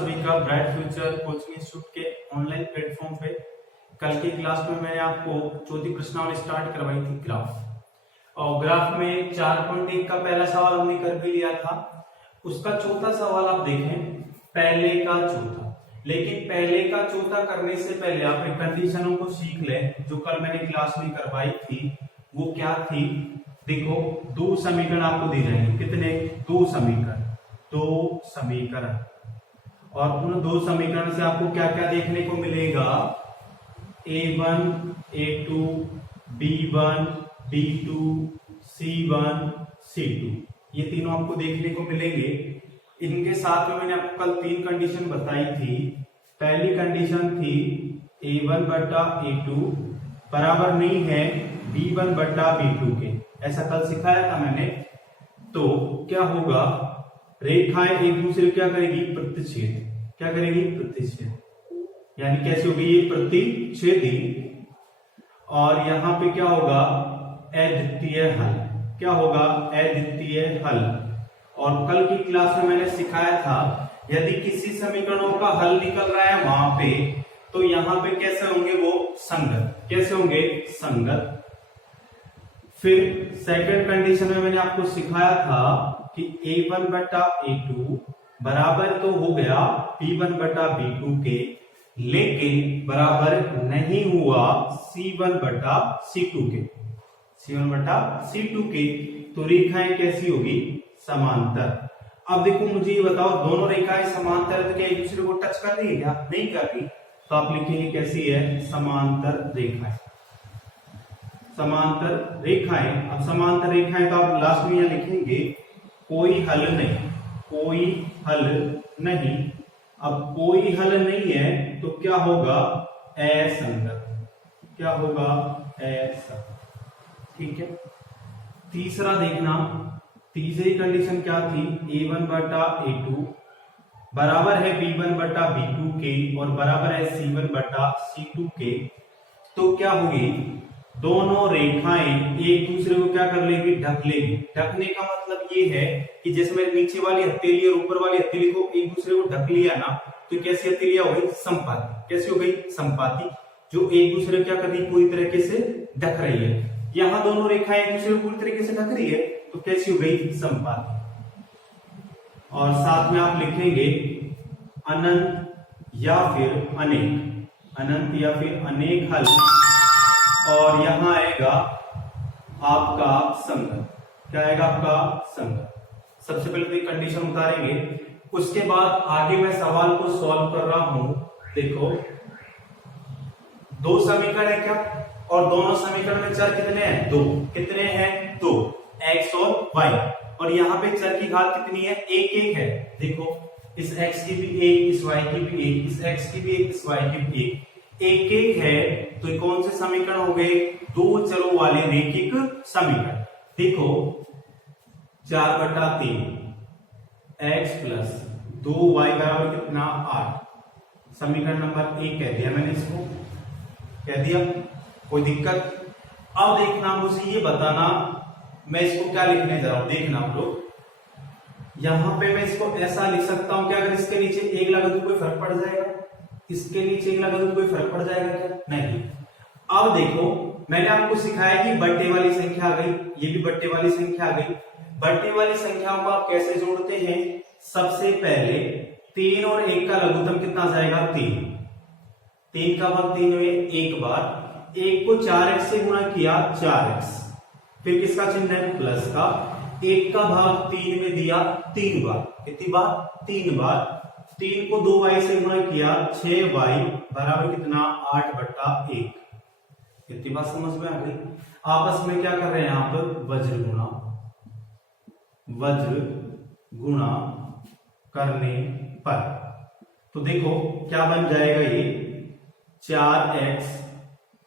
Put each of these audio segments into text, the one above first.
सभी का bright future coaching institute के ऑनलाइन प्लेटफॉर्म पे कल की क्लास में मैंने आपको चौथी प्रश्नावली स्टार्ट करवाई थी ग्राफ। और ग्राफ में 4.1 का पहला सवाल हमने कर भी लिया था। उसका चौथा सवाल आप देखें, पहले का चौथा। लेकिन पहले का चौथा करने से पहले आप इन कंडीशनों को सीख लें जो कल मैंने क्लास में करवाई थी। वो क्या थी? देखो, दो समीकरण आपको दी जाएंगे। कितने? दो समीकरण। और उन दो समीकरण से आपको क्या क्या देखने को मिलेगा? A1, A2, B1, B2, C1, C2, ये तीनों आपको देखने को मिलेंगे। इनके साथ में मैंने आपको कल तीन कंडीशन बताई थी। पहली कंडीशन थी A1 बटा A2 बराबर नहीं है B1 बटा B2 के, ऐसा कल सिखाया था मैंने। तो क्या होगा? रेखाएं एक दूसरे क्या करेगी? प्रतिच्छेद। क्या करेगी? प्रतिच्छेद। यानी कैसे होगी ये? प्रतिच्छेदी। और यहां पे क्या होगा? अद्वितीय हल। क्या होगा? अद्वितीय हल। और कल की क्लास में मैंने सिखाया था यदि किसी समीकरणों का हल निकल रहा है वहां पे, तो यहां पे कैसे होंगे वो? संगत। कैसे होंगे? संगत। फिर सेकंड कंडीशन में मैंने आपको सिखाया था कि A1 बटा A2 बराबर तो हो गया B1 बटा B2 के, लेकिन बराबर नहीं हुआ C1 बटा C2 के। C1 बटा C2 के। तो रेखाएं कैसी होगी? समांतर। अब देखो, मुझे ये बताओ, दोनों रेखाएं समांतर तो क्या एक दूसरे को टच कर रही है? क्या नहीं कर रही? तो आप लिखेंगे कैसी है? समांतर रेखाएं। समांतर रेखाएं। अब समांतर रेखाएं तो आप लास्ट में यहां लिखेंगे कोई हल नहीं। कोई हल नहीं। अब कोई हल नहीं है तो क्या होगा? असंगत। क्या होगा? असंगत। ठीक है। तीसरा देखना, तीसरी कंडीशन क्या थी? A1 बटा A2 बराबर है B1 बटा B2 के और बराबर है C1 बटा C2 के। तो क्या होगी? दोनों रेखाएं एक दूसरे को क्या कर लेगी? ढक लेगी। ढकने का मतलब ये है कि जैसे मैंने नीचे वाली हथेली और ऊपर वाली हथेली को एक दूसरे को ढक लिया ना, तो कैसी हथेलियां हो गई? संपाती। कैसी हो गई? संपाती। जो एक दूसरे क्या कर रही? पूरी तरीके से ढक रही है। यहां दोनों रेखाएं एक दूसरे को पूरी तरीके से ढक रही है, तो कैसी हो गई? संपाती। और साथ में आप लिखेंगे अनंत या फिर अनेक। अनंत या फिर अनेक हल। और यहां आएगा आपका संगत। क्या आएगा? आपका संगत। सबसे पहले तो कंडीशन उतारेंगे, उसके बाद आगे मैं सवाल को सॉल्व कर रहा हूं। देखो, दो समीकरण है क्या? और दोनों समीकरण में चर कितने हैं? दो। कितने हैं? दो, x और y। और यहाँ पे चर की घात कितनी है? एक एक है। देखो, इस x की भी एक, इस y की भी एक, इस x की भी एक, इस y की भी एक। एक एक है तो ये कौन से समीकरण हो गए? दो चरों वाले रैखिक समीकरण। देखो, 4 बटा 3 x प्लस 2y बराबर कितना? 8। समीकरण नंबर 1 कह दिया मैंने इसको। कह दिया, कोई दिक्कत? अब देखना, मुझे ये बताना मैं इसको क्या लिखने जा रहा हूं। देखना आप लोग, यहां पे मैं इसको ऐसा लिख सकता हूं कि अगर इसके नीचे एक लगा तो कोई फर्क पड़ जाएगा? इसके नीचे एक लगा तो कोई फर्क पड़ जाएगा क्या? नहीं। अब देखो, मैंने आपको सिखाया कि बट्टे वाली संख्या आ गई, ये भी बट्टे वाली संख्या आ गई। बट्टे वाली संख्याओं को आप कैसे जोड़ते हैं? सबसे पहले 3 और 1 का लघुत्तम कितना जाएगा? 3। 3 का भाग 3 में एक बार। 1 को 4x से गुणा किया, 4x। फिर किसका चिन्ह है? प्लस का। 1 का भाग 3 में दिया 3 बार। कितनी बार? 3 बार। 3 को 2y से गुणा किया, 6y बराबर कितना? 8 बटा 1। कितनी बात समझ में आ गई? आपस में क्या कर रहे हैं आप? वज्र गुणा। वज्र गुणा करने पर तो देखो क्या बन जाएगा ये? 4x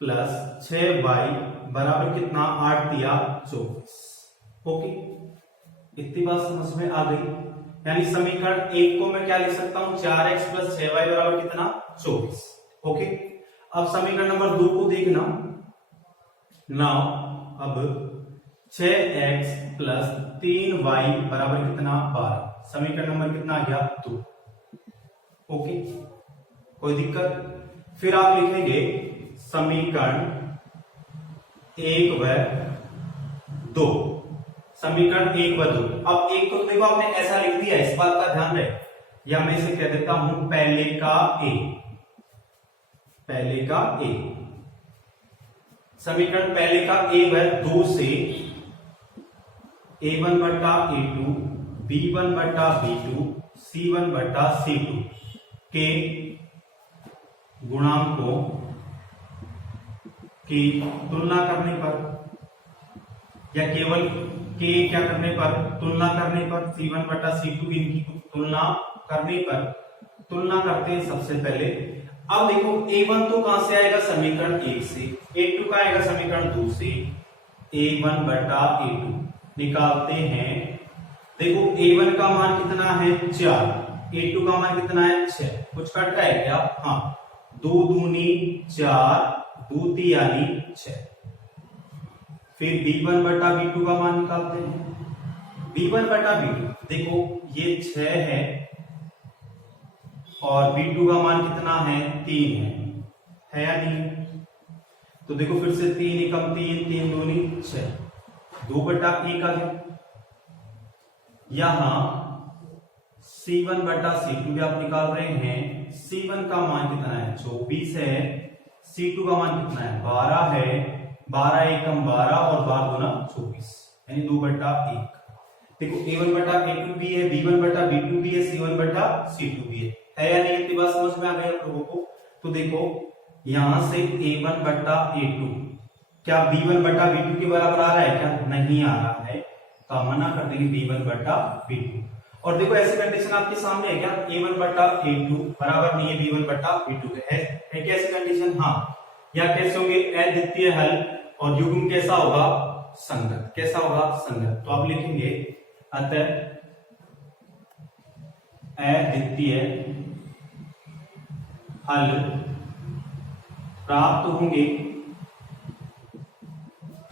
प्लस 6y बराबर कितना? 8 दिया 24। ओके, इतनी बात समझ में आ गई? यानी समीकरण 1 को मैं क्या लिख सकता हूं? 4x प्लस 6y बराबर कितना? 24। ओके, अब समीकरण नंबर 2 को देखना। नाउ अब 6x प्लस 3y बराबर कितना? 12। समीकरण नंबर कितना आ गया? 2। ओके, कोई दिक्कत। फिर आप लिखेंगे समीकरण 1 व 2, समीकरण 1 व 2। अब एक को देखो आपने ऐसा लिख दिया, इस बात का ध्यान रहे, या मैं इसे कह देता हूं पहले का ए, पहले का ए, समीकरण पहले का ए व 2 से a1 बटा a2, b1 बटा b2, c1 बटा c2 के गुणांकों की तुलना करने पर, या केवल के क्या करने पर, तुलना करने पर, c1 बटा c2 इनकी तुलना करने पर, तुलना करते हैं सबसे पहले। अब देखो a1 तो कहां से आएगा, समीकरण 1 से, a2 का आएगा समीकरण 2 से, a1 बटा a2 निकालते हैं। देखो a1 का मान कितना है 4, a2 का मान कितना है 6, कुछ कट रहा है क्या, हाँ, 2 दूनी 4, 2 यानी 6। फिर b1 बटा b2 का मान निकालते हैं। b1 बटा b2 देखो ये 6 है और b2 का मान कितना है 3 है या नहीं। तो देखो फिर से 3 एकम 3, 3 दूनी 6, 2 बटा 1 आ गया। यहां c1 बटा c2 भी आप निकाल रहे हैं। c1 का मान कितना है 24 है, c2 का मान कितना है 12 है, 12 एकम 12 और 12 गुना 24 यानी 2 बटा 1। देखो a1 बटा a2 भी है, b1 बटा b2 भी है, c1 बटा c2 भी है या नहीं। इतनी बात समझ में आ गई आप लोगों को। तो देखो यहां से a1 बटा a2 क्या b1 बटा b2 के बराबर आ रहा है क्या, नहीं आ रहा है, तो हम मना कर देंगे b1 बटा b2। और देखो ऐसी कंडीशन आपके सामने है क्या, a1 बटा a2 बराबर नहीं है b1 बटा b2 के, है क्या ऐसी कंडीशन, हाँ। या कैसे होंगे, अद्वितीय हल और युग्म कैसा होगा, संगत, कैसा होगा, संगत। तो आप लिखेंगे अतः अद्वितीय हल प्राप्त होंगे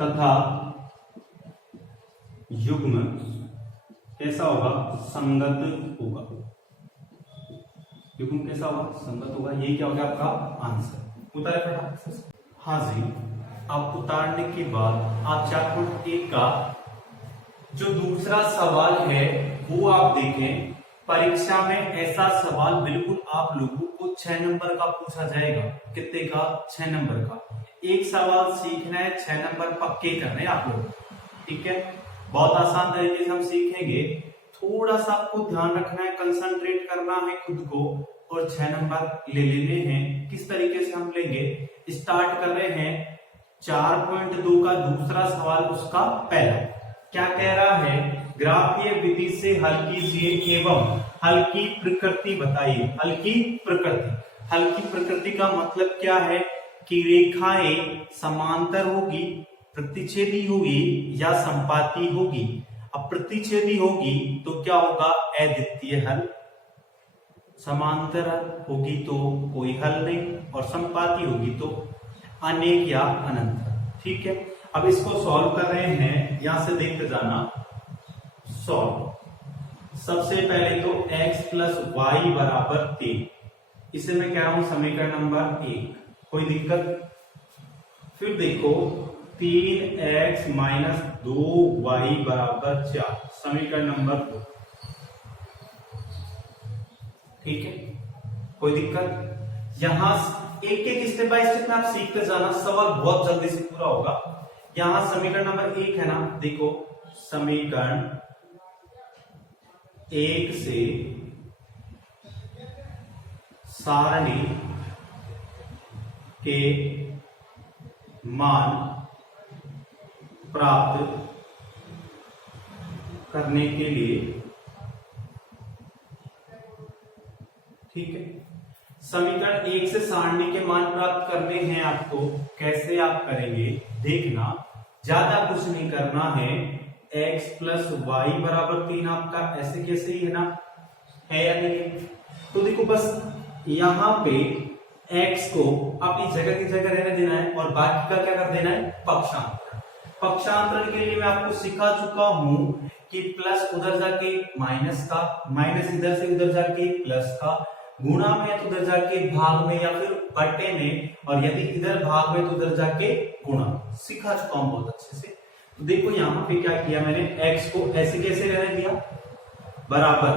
तथा युग्म कैसा होगा, संगत होगा। युग्म कैसा होगा, संगत होगा। ये क्या होगा आपका आंसर। उतारे फटाफट से। हाँ जी, अब उतारने के बाद आप 4.1 का जो दूसरा सवाल है वो आप देखें। परीक्षा में ऐसा सवाल बिल्कुल आप लोगों को 6 नंबर का पूछा जाएगा। कितने का, 6 नंबर का। एक सवाल सीखना है, 6 नंबर पक्के करने हैं आप लोग, ठीक है। बहुत आसान तरीके से हम सीखेंगे। थोड़ा सा आपको ध्यान रखना है, कंसंट्रेट करना है खुद को, और 6 नंबर ले लेने हैं। किस तरीके से हम लेंगे, स्टार्ट कर रहे हैं 4.2 का दूसरा सवाल, उसका पहला क्या कह रहा है, ग्राफीय विधि से हल कीजिए एवं हल की प्रकृति बताइए। हल की प्रकृति, हल की प्रकृति का मतलब क्या है कि रेखाएं समांतर होगी, प्रतिच्छेदी होगी या संपाती होगी। अब प्रतिच्छेदी होगी तो क्या होगा, अद्वितीय हल, समांतर होगी तो कोई हल नहीं, और संपाती होगी तो अनेक या अनंत, ठीक है। अब इसको सॉल्व कर रहे हैं, यहां से देखते जाना। सॉल्व, सबसे पहले तो x प्लस वाई बराबर 3, इसे मैं कह रहा हूं समीकरण नंबर 1, कोई दिक्कत। फिर देखो 3x माइनस 2y बराबर 4, समीकरण नंबर 2, ठीक है, कोई दिक्कत। यहां एक एक स्टेप बाय स्टेप में आप सीखते जाना, सवाल बहुत जल्दी से पूरा होगा। यहां समीकरण नंबर 1 है ना, देखो समीकरण 1 से सारणी के मान प्राप्त करने के लिए, ठीक है, समीकरण 1 से सारणी के मान प्राप्त करने हैं आपको। कैसे आप करेंगे देखना, ज्यादा कुछ नहीं करना है। x प्लस वाई बराबर 3 आपका ऐसे कैसे ही है ना, है या नहीं। तो देखो बस यहां पे x को अपनी जगह की जगह रहने देना है और बाकी का क्या कर देना है, पक्षांतरण। पक्षांतरण के लिए मैं आपको सिखा चुका हूं कि प्लस उधर जाके माइनस का, माइनस इधर से उधर जाके प्लस का, गुणा में है तो उधर जाके भाग में या फिर बट्टे में, और यदि इधर भाग में तो उधर जाके गुणा। सिखा चुका हूं बहुत अच्छे से। तो देखो यहाँ पे क्या किया मैंने, x को ऐसे कैसे रहने दिया, बराबर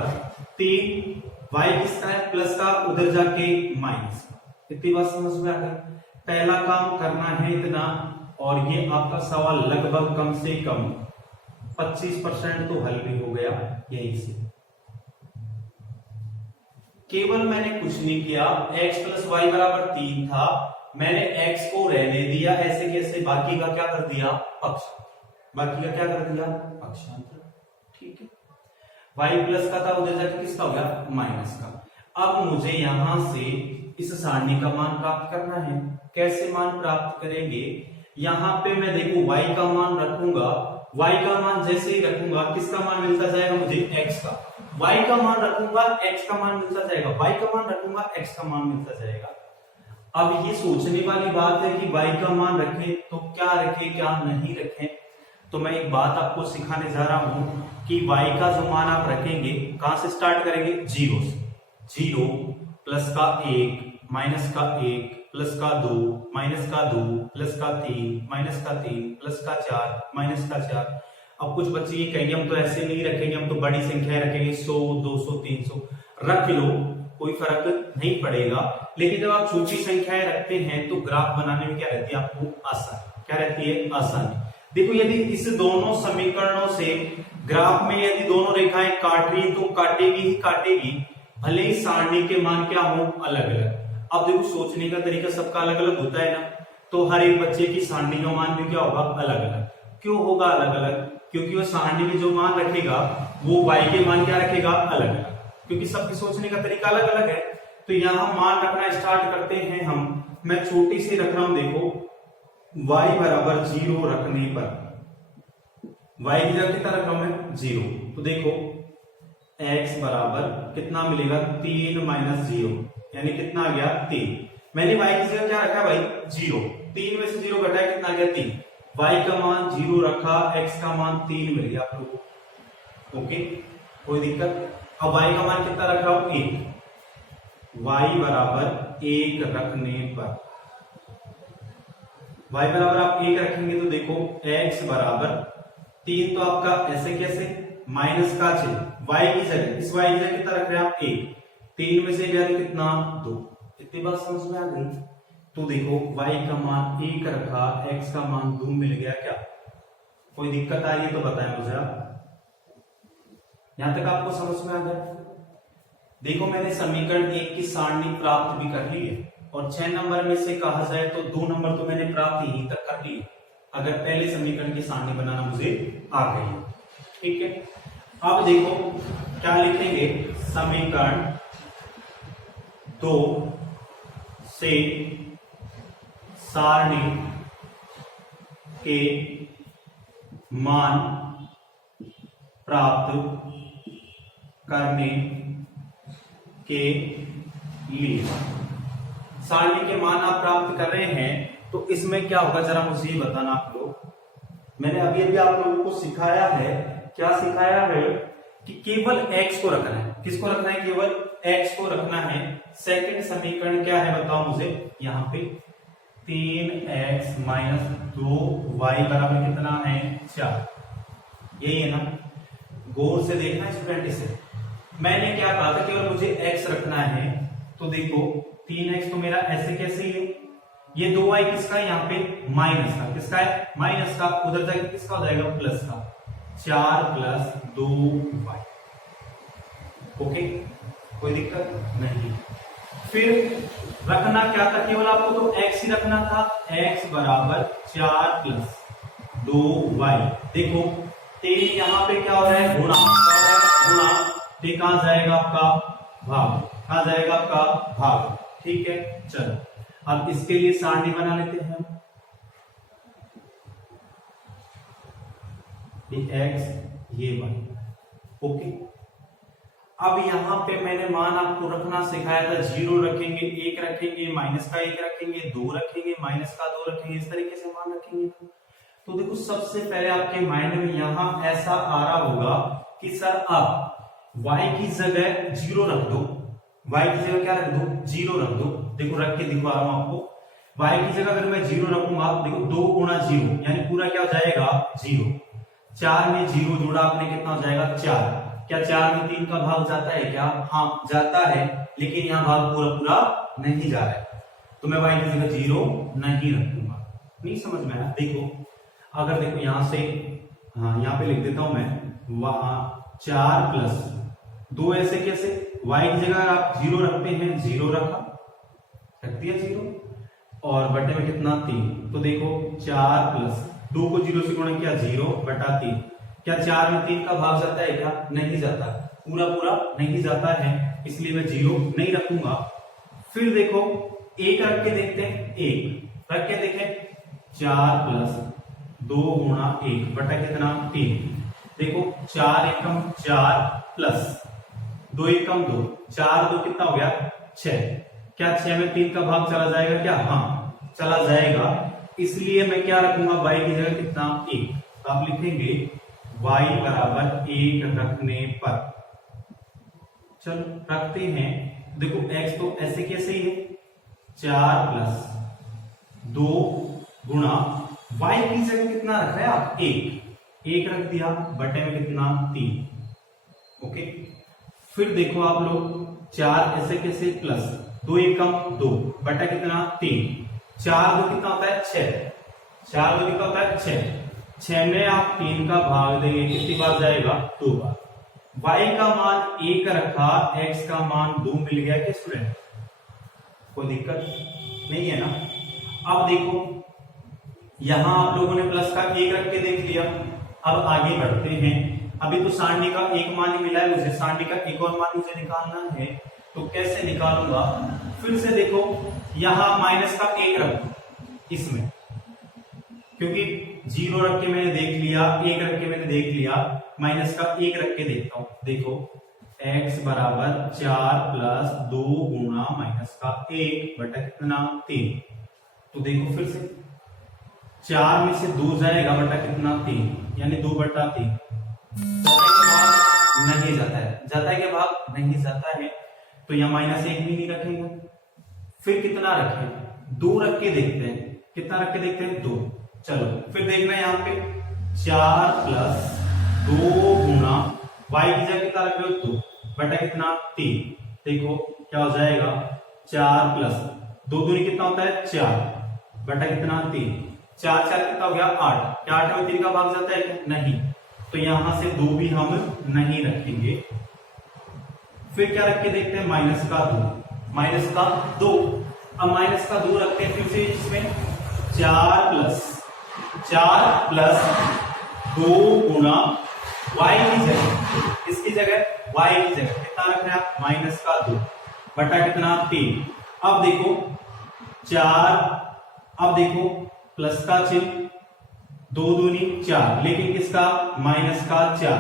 3, y किसका है प्लस का, उधर जाके माइनस। इतनी बात समझ में आ गई। पहला काम करना है इतना, और ये आपका सवाल लगभग कम से कम 25% तो हल भी हो गया यही से। केवल मैंने कुछ नहीं किया, x प्लस वाई बराबर 3 था, मैंने x को रहने दिया ऐसे कैसे, बाकी का क्या कर दिया, पक्षांतर। बाकी का क्या कर दिया, पक्षांतर। ठीक है, y प्लस का था, उधर जाके किसका हो गया, माइनस का। अब मुझे यहां से इस सारणी का मान प्राप्त करना है। कैसे मान प्राप्त करेंगे, यहां पे मैं देखो y का मान रखूंगा, y का मान जैसे ही रखूंगा किसका मान मिलता जाएगा मुझे, x का। y का मान रखूंगा x का मान मिलता जाएगा, y का मान रखूंगा x का मान मिलता जाएगा। अब ये सोचने वाली बात है कि y का मान रखें तो क्या रखें क्या नहीं रखें। तो मैं एक बात आपको सिखाने जा रहा हूं कि y का जो मान आप रखेंगे कहां से स्टार्ट करेंगे, 0 से। 0 प्लस का 1 माइनस का 1 प्लस का 2 माइनस का 2 प्लस का 3 माइनस का 3 प्लस का 4 माइनस का 4। अब कुछ बच्चे ये कहेंगे हम तो ऐसे नहीं रखेंगे, हम तो बड़ी संख्या रखेंगे, 100 200 300 रख लो, कोई फर्क नहीं पड़ेगा। लेकिन जब आप छोटी संख्याएं रखते हैं तो ग्राफ बनाने में क्या रहती है आपको, आसानी। क्या रहती है, आसानी। देखो यदि इस दोनों समीकरणों से ग्राफ में यदि दोनों रेखाएं काट रही तो काटेगी ही काटेगी, भले ही सारणी के मान क्या हो, अलग अलग। अब देखो सोचने का तरीका सबका अलग अलग होता है ना, तो हर एक बच्चे की सारणी का मान भी क्या होगा, अलग अलग। क्यों होगा अलग अलग, क्योंकि वो सारणी में जो मान रखेगा वो y के मान क्या रखेगा, अलग अलग, क्योंकि सबकी सोचने का तरीका अलग अलग है। तो यहां मान रखना स्टार्ट करते हैं हम। मैं छोटी सी रख रहा हूं, देखो y बराबर 0 रखने पर, y की जगह कितना रख रहा हूं मैं, 0। तो देखो x बराबर कितना मिलेगा, 3 माइनस 0, यानी कितना आ गया, 3। मैंने y की जगह क्या रखा भाई, 0। 3 में से 0 घटाया कितना आ गया, 3। y का मान 0 रखा, x का मान 3 मिल गया आप लोगों को। ओके, कोई दिक्कत। अब y का मान कितना रख रहा हूं, 1। y बराबर 1 रखने पर, y बराबर आप 1 रखेंगे तो देखो x बराबर 3, तो आपका ऐसे कैसे, माइनस का चिन्ह y की जगह, इस y की जगह कितना रख रहे हैं आप, 1। 3 में से गया तो कितना, 2। इतनी बात समझ में आ गई। तो देखो y का मान 1 रखा, x का मान 2 मिल गया। क्या कोई दिक्कत आई है तो बताएं मुझे आप। यहां तक आपको समझ में आ गया। देखो मैंने समीकरण 1 की सारणी प्राप्त भी कर ली है, और 6 नंबर में से कहा जाए तो 2 नंबर तो मैंने प्राप्त यहीं तक कर लिए, अगर पहले समीकरण की सारणी बनाना मुझे आ गई। ठीक है, अब देखो क्या लिखेंगे, समीकरण 2 से सारणी के मान प्राप्त करने के लिए, सारणी के मान आप प्राप्त कर रहे हैं तो इसमें क्या होगा जरा मुझे ये बताना आप लोग। मैंने अभी अभी आप लोगों को सिखाया है, क्या सिखाया है कि केवल x को रखना है। किसको रखना है, केवल x को रखना है। सेकंड समीकरण क्या है बताओ मुझे, यहाँ पे 3x माइनस 2y बराबर कितना है, 4। यही है ना, गौर से देखना स्टूडेंट इसे। मैंने क्या कहा था, केवल मुझे x रखना है। तो देखो 3x तो मेरा ऐसे कैसे ही है, ये 2y किसका है, यहाँ पे माइनस का, किसका है, माइनस का, उधर जाके किसका हो जाएगा, प्लस का। 4 प्लस 2y। ओके, कोई दिक्कत नहीं। फिर रखना क्या था, केवल आपको तो x ही रखना था। x बराबर 4 प्लस 2y। देखो 3 यहाँ पे क्या हो रहा है, गुणा, गुणा, ये कहां जाएगा आपका, भाग, कहां जाएगा आपका, भाग। ठीक है, चलो अब इसके लिए सारणी बना लेते हैं। ये x, ये y। ओके, अब यहां पे मैंने मान आपको रखना सिखाया था, 0 रखेंगे, 1 रखेंगे, माइनस का 1 रखेंगे, 2 रखेंगे, माइनस का 2 रखेंगे, इस तरीके से मान रखेंगे। तो देखो सबसे पहले आपके माइंड में यहां ऐसा आ रहा होगा कि सर आप y की जगह 0 रख दो, y की जगह क्या रख दो, 0 रख दो। देखो रख के दिखा रहा हूं आपको, y की जगह अगर मैं 0 रखूंगा, देखो 2 गुणा 0 यानी पूरा क्या हो जाएगा 0। 4 में 0 जोड़ा आपने, कितना हो जाएगा 4। क्या 4 में 3 का भाग जाता है क्या? हाँ जाता है, लेकिन यहाँ भाग पूरा पूरा नहीं जा रहा है, तो मैं y की जगह 0 नहीं रखूंगा। नहीं समझ में आया? देखो अगर देखो यहां से, हाँ यहाँ पे लिख देता हूं मैं, वहां 4 प्लस 2, ऐसे कैसे? y की जगह आप 0 रखते हैं, 0 रख दिया 0, और बटे में कितना 3, तो देखो 4 प्लस 2 को 0 से गुणा किया, 0 बटा 3। क्या 4 में 3 का भाग जाता है क्या? नहीं जाता, पूरा पूरा नहीं जाता है, इसलिए मैं 0 नहीं रखूंगा। फिर देखो 1 रख के देखते हैं, 1 रख के देखें, 4 प्लस 2 गुणा 1 बटा कितना 3। देखो 4 एकम 4 प्लस 2 एकम 2, 4 2 कितना हो गया 6। क्या 6 में 3 का भाग चला जाएगा क्या? हाँ चला जाएगा, इसलिए मैं क्या रखूंगा y की जगह कितना 1। तो आप लिखेंगे y बराबर 1 रखने पर, चलो रखते हैं। देखो x तो ऐसे कैसे ही है, 4 प्लस 2 गुणा y की जगह कितना रखा है आप 1 रख दिया, बटे में कितना 3। ओके, फिर देखो आप लोग 4 ऐसे कैसे प्लस 2 एकम 2 बटा कितना 3। 4 2 कितना होता है 6, 4 2 कितना होता है 6। 6 में आप 3 का भाग देंगे, कितनी बार जाएगा 2 बार। y का मान 1 रखा, x का मान 2 मिल गया क्या स्टूडेंट? कोई दिक्कत नहीं है ना? अब देखो यहां आप लोगों ने प्लस का 1 रख के देख लिया, अब आगे बढ़ते हैं। अभी तो सारणी का एक मान ही मिला है मुझे, सारणी का एक और मान मुझे निकालना है, तो कैसे निकालूंगा? फिर से देखो यहां माइनस का 1 रखो इसमें, क्योंकि 0 रख के मैंने देख लिया, 1 रख के मैंने देख लिया, माइनस का 1 रख के देखता हूं। देखो x बराबर 4 प्लस 2 गुणा माइनस का 1 बटा कितना 3। तो देखो फिर से 4 में से 2 जाएगा, बटा कितना 3, यानी 2 बटा 3। नहीं जाता है, जाता है क्या भाग? नहीं जाता है, तो यहाँ माइनस 1 भी नहीं रखेंगे। फिर कितना रखें? 2 रख के देखते हैं, कितना रख के देखते हैं 2। चलो फिर देखना है यहाँ पे 4 प्लस 2 गुणा y की जगह कितना रख रहे हो 2 बटा कितना 3। देखो क्या हो जाएगा 4 प्लस 2 दूनी कितना होता है 4 बटा कितना 3। 4 4 कितना हो गया 8। क्या 8 में 3 का भाग जाता है? नहीं, तो यहां से 2 भी हम नहीं रखेंगे। फिर क्या रख के देखते हैं माइनस का 2, माइनस का 2। अब माइनस का 2 रखते हैं फिर से इसमें 4 प्लस 2 गुणा y की जगह, इसकी जगह y की जगह कितना रख रहे हैं आप? माइनस का 2 बटा कितना 3। अब देखो 4, अब देखो प्लस का चिन्ह, 2 दूनी 4, लेकिन किसका? माइनस का 4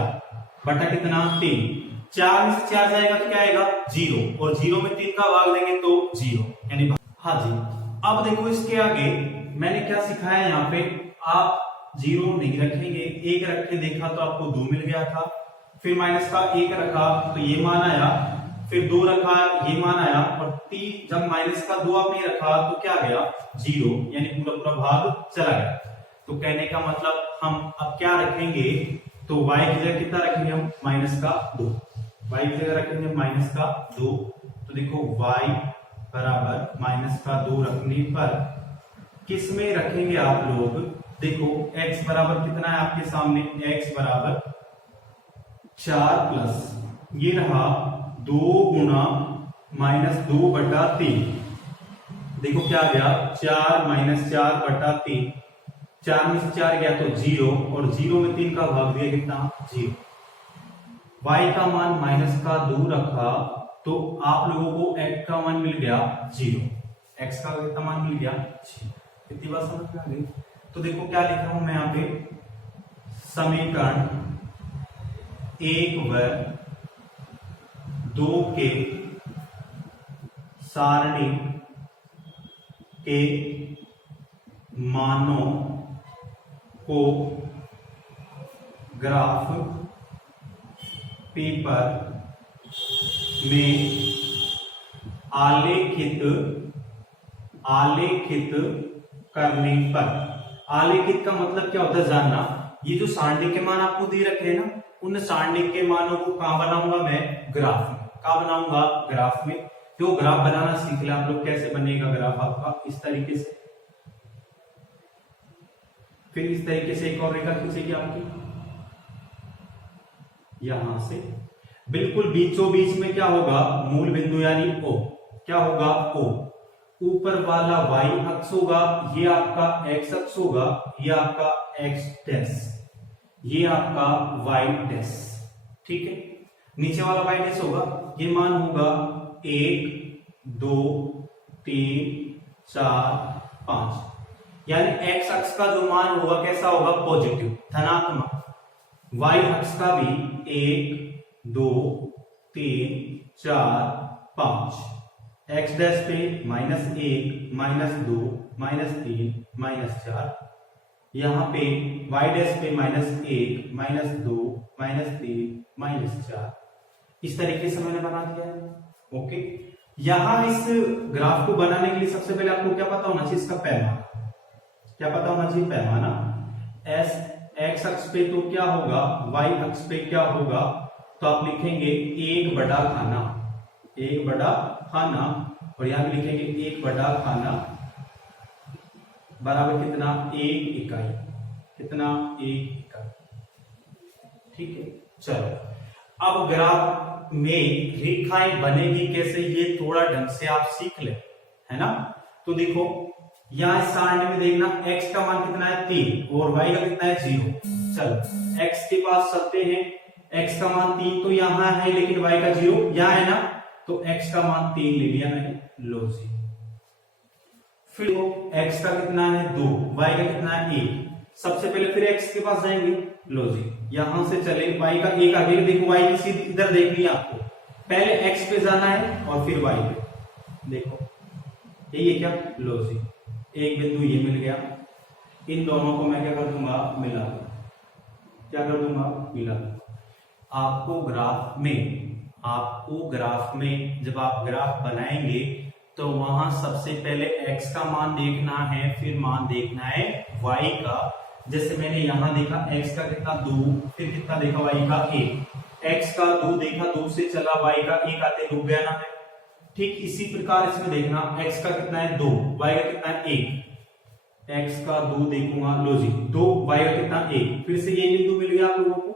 बटा कितना 3। 4 में से 4 जाएगा तो क्या आएगा 0, और 0 में 3 का भाग देंगे तो 0, यानी हाँ जी। अब देखो इसके आगे मैंने क्या सिखाया, यहाँ पे आप 0 नहीं रखेंगे, 1 रख के देखा तो आपको 2 मिल गया था। फिर माइनस का 1 रखा तो ये मान आया, फिर 2 रखा ये मान आया, और 3 जब माइनस का 2 आपने रखा तो क्या गया 0, यानी पूरा पूरा भाग चला गया। तो कहने का मतलब हम अब क्या रखेंगे, तो y की जगह कितना रखेंगे हम? माइनस का 2। y की जगह रखेंगे माइनस का 2, तो देखो y बराबर माइनस का 2 रखने पर किस में रखेंगे आप लोग? देखो x बराबर कितना है आपके सामने, x बराबर 4 प्लस ये रहा 2 गुणा माइनस 2 बटा 3। देखो क्या गया 4 माइनस 4 बटा 3। 4 में से 4 गया तो 0, और 0 में 3 का भाग दिया कितना 0। y का मान माइनस का 2 रखा तो आप लोगों को x का मान मिल गया 0। x का कितना मान मिल गया 0। कितनी बात समझ में आ गई? तो देखो क्या लिख रहा हूं मैं यहाँ पे, समीकरण 1 व 2 के सारणी के मानों को ग्राफ पेपर में आलेखित आलेखित करने पर, आलेखित का मतलब क्या होता है जानना। ये जो सारणी के मान आपको दे रखे हैं ना, उन सारणी के मानों को कहां बनाऊंगा मैं, ग्राफ में। कहां बनाऊंगा, ग्राफ में। तो ग्राफ बनाना सीख ले आप लोग, कैसे बनेगा ग्राफ आपका, इस तरीके से। फिर इस तरीके से एक और रेखा खींचेगी आपकी, यहां से बिल्कुल बीचों बीच में क्या होगा, मूल बिंदु यानी ओ। क्या होगा, ओ। ऊपर वाला y अक्ष होगा, ये आपका x अक्ष होगा, ये आपका x डैश, ये आपका y डैश। ठीक है, नीचे वाला y डैश होगा, ये मान होगा 1 2 3 4 5, यानी x अक्ष का जो मान होगा कैसा होगा, पॉजिटिव, धनात्मक। y अक्ष का भी 1 2 3 4 5, x डैश पे -1 -2 -3 -4, यहां पे y डैश पे -1 -2 -3 -4। इस तरीके से मैंने बना दिया है। ओके, यहां इस ग्राफ को बनाने के लिए सबसे पहले आपको क्या पता होना चाहिए, इसका पैमाना। क्या पता होना चाहिए, पैमाना। x अक्ष पे तो क्या होगा, y अक्ष पे क्या होगा, तो आप लिखेंगे 1 बटा खाना, 1 बटा खाना, और यहां भी लिखेंगे 1 बटा खाना बराबर कितना, 1 इकाई। कितना, 1 इकाई। ठीक है, चलो अब ग्राफ में रेखाएं बनेगी कैसे, ये थोड़ा ढंग से आप सीख ले, है ना। तो देखो यहां इस सारणी में देखना, x का मान कितना है 3 और y का कितना है 0। चलो x के पास चलते हैं, x का मान 3 तो यहां है, लेकिन y का 0 यहां है ना, तो x का मान 3 ले लिया मैंने, लो जी। फिर x का कितना है 2, y का कितना है 1। सबसे पहले फिर x के पास जाएंगे, लो जी, यहां से चले, y का 1 आगे, देखो y की सीधी इधर देखनी है आपको, पहले x पे जाना है और फिर y पे। देखो यही है क्या, लो जी, एक बिंदु ये मिल गया, इन दोनों को मैं क्या कर दूंगा, मिला दूंगा। क्या कर दूंगा, मिला दूंगा। आपको ग्राफ में जब आप ग्राफ बनाएंगे तो वहां सबसे पहले x का मान देखना है, फिर मान देखना है y का। जैसे मैंने यहां देखा x का कितना 2, फिर कितना देखा y का 1, x का 2 देखा, 2 से चला, y का 1 आते रुक गया ना मैं। ठीक इसी प्रकार इसमें देखना, x का कितना है 2, y का कितना है 1, x का 2 देखूंगा, लो जी 2, y का कितना 1, फिर से ये बिंदु मिल गया आप लोगों को।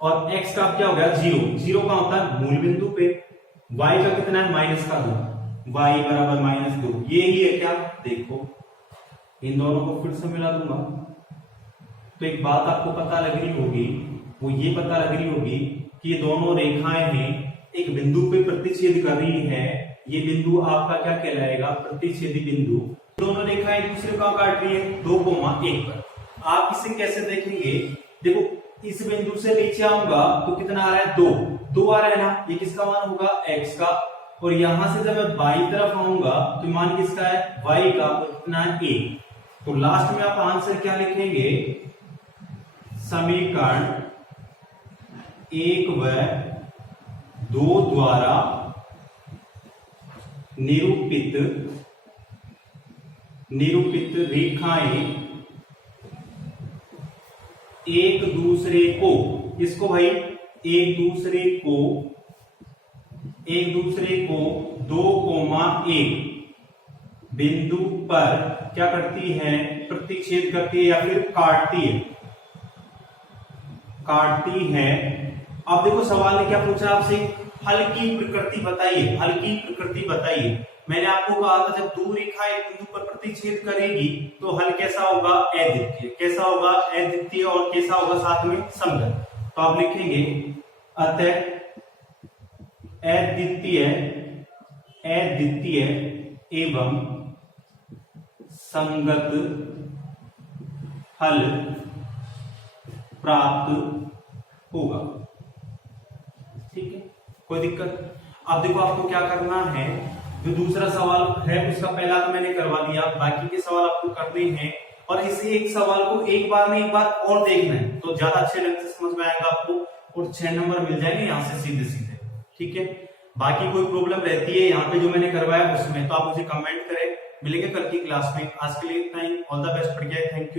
और x का क्या हो गया 0, 0 का होता है मूल बिंदु पे, y का कितना है -2, y बराबर -2, ये ही है क्या, देखो इन दोनों को फिर से मिला दूंगा। तो एक बात आपको पता लग रही होगी, वो ये पता लग रही होगी कि ये दोनों रेखाएं हैं, एक बिंदु पे प्रतिच्छेद कर रही है। ये बिंदु आपका क्या कहलाएगा, प्रतिच्छेदी बिंदु। दोनों रेखाएं एक दूसरे को काट रही है 2,1 पर। आप इसे कैसे देखेंगे, देखो इस बिंदु से नीचे आऊंगा तो कितना आ रहा है 2 आ रहा है ना, ये किसका मान होगा, x का। और यहां से जब मैं बाई तरफ आऊंगा तो मान किसका है, y का, और कितना है 1। तो लास्ट में आप आंसर क्या लिखेंगे, समीकरण 1 व 2 द्वारा निरूपित रेखाएं एक दूसरे को, इसको भाई एक दूसरे को 2,1 बिंदु पर क्या करती है, प्रतिच्छेद करती है या फिर काटती है। अब देखो सवाल ने क्या पूछा आपसे, हल की प्रकृति बताइए, हल की प्रकृति बताइए। मैंने आपको कहा था जब दो रेखाएं एक बिंदु पर प्रतिच्छेद करेगी तो हल कैसा होगा, अद्वितीय। कैसा होगा, अद्वितीय, और कैसा होगा साथ में, समगत। तो आप लिखेंगे अतः अद्वितीय एवं संगत हल प्राप्त होगा। ठीक है, कोई दिक्कत। अब देखो आपको क्या करना है, जो दूसरा सवाल है उसका पहला तो मैंने करवा दिया, बाकी के सवाल आपको करने हैं। और इस एक सवाल को एक बार में एक बार और देखना है तो ज्यादा अच्छे ढंग से समझ में आएगा आपको, और 6 नंबर मिल जाएंगे यहां से सीधे सीधे। ठीक है, बाकी कोई प्रॉब्लम रहती है यहाँ पे जो मैंने करवाया उसमें, तो आप मुझे कमेंट करें। मिलेंगे कल की क्लास में। आज के लिए इतना ही। All the best. बढ़िया, थैंक यू।